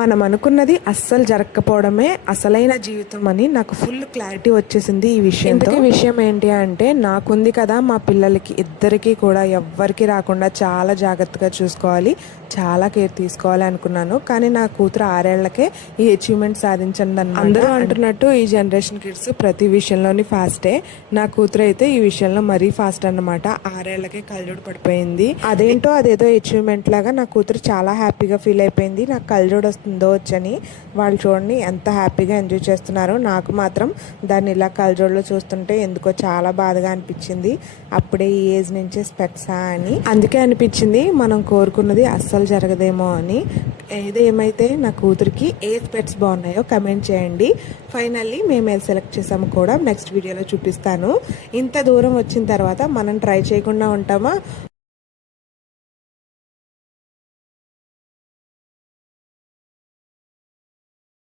మనం అనుకున్నది అస్సలు జరగకపోవడమే అసలైన జీవితం అని నాకు ఫుల్ క్లారిటీ వచ్చేసింది ఈ విషయంతో. విషయం ఏంటి అంటే, నాకుంది కదా, మా పిల్లలకి ఇద్దరికి కూడా ఎవ్వరికి రాకుండా చాలా జాగ్రత్తగా చూసుకోవాలి, చాలా కేర్ తీసుకోవాలి అనుకున్నాను. కానీ నా కూతురు 6 ఏళ్లకే ఈ అచీవ్మెంట్ సాధించింది. అందరూ అంటున్నట్టు ఈ జనరేషన్ కిడ్స్ ప్రతి విషయంలోని ఫాస్టే. నా కూతురు అయితే ఈ విషయంలో మరీ ఫాస్ట్ అన్నమాట. 6 ఏళ్లకే కళ్ళజోడు పడిపోయింది. అదేదో అచీవ్మెంట్ లాగా నా కూతురు చాలా హ్యాపీగా ఫీల్ అయిపోయింది. నాకు కళ్ళజోడు వస్తుందో వచ్చని. వాళ్ళు చూడండి ఎంత హ్యాపీగా ఎంజాయ్ చేస్తున్నారు. నాకు మాత్రం దాన్ని ఇలా కళ్ళజోడులో చూస్తుంటే ఎందుకో చాలా బాధగా అనిపించింది. అప్పుడే ఈ ఏజ్ నుంచే స్పెట్సా అని. అందుకే అనిపించింది మనం కోరుకున్నది అస్సలు జరగదేమో అని. ఏదేమైతే నా కూతురికి ఏ స్పెట్స్ బాగున్నాయో కమెంట్ చేయండి. ఫైనల్లీ మేము ఏది సెలెక్ట్ చేసాము కూడా నెక్స్ట్ వీడియోలో చూపిస్తాను. ఇంత దూరం వచ్చిన తర్వాత మనం ట్రై చేయకుండా ఉంటామా?